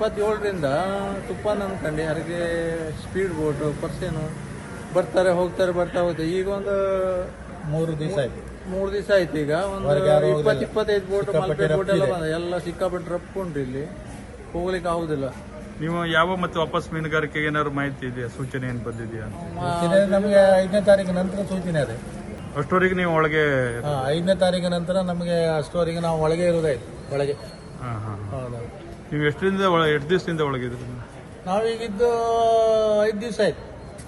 27ರಿಂದ ತುಪ್ಪನ ಅನ್ಕೊಂಡು ಯಾರಿಗೆ ಸ್ಪೀಡ್ ಬೋಟು ಪರ್ಸೇನು ಬರ್ತಾರೆ ಹೋಗ್ತಾರೆ ಈಗ ಒಂದು 3 ದಿವಸ ಆಯ್ತು. 3 ದಿವಸ ಆಯ್ತು. ಈಗ ಒಂದು 20-25 ಬೋಟ್ ಮಲ್ಪೆ ಬೋಟ್ ಎಲ್ಲ ಬಂದ, ಎಲ್ಲ ಸಿಕ್ಕಾಪಟ್ಟೆ ರಫ್ ಉಂಟು, ಇಲ್ಲಿ ಹೋಗ್ಲಿಕ್ಕೆ ಆಗುದಿಲ್ಲ. ನೀವು ಯಾವ ಮತ್ತೆ ವಾಪಸ್ ಮೀನುಗಾರಿಕೆಗೆ ಏನಾದ್ರು ಮಾಹಿತಿ ಇದೆಯಾ, ಸೂಚನೆ ಏನು ಬಂದಿದೆಯಾ? ನಮಗೆ 5ನೇ ತಾರೀಕು ನಂತರ ಸೂಚನೆ ಅದೇ. ಅಷ್ಟವರೆಗೆ ನೀವು ಒಳಗೆ 5ನೇ ತಾರೀಕು ನಂತರ ನಮಗೆ ಅಷ್ಟವರೆಗೆ ನಾವು ಒಳಗೆ ಇರುವುದಾಯ್ತು. ಒಳಗೆ ನೀವು ಎಷ್ಟು ದಿವಸದಿಂದ ಒಳಗಿದ್ರಿ? ನಾವೀಗಿದ್ದು 5 ದಿವಸ ಆಯ್ತು.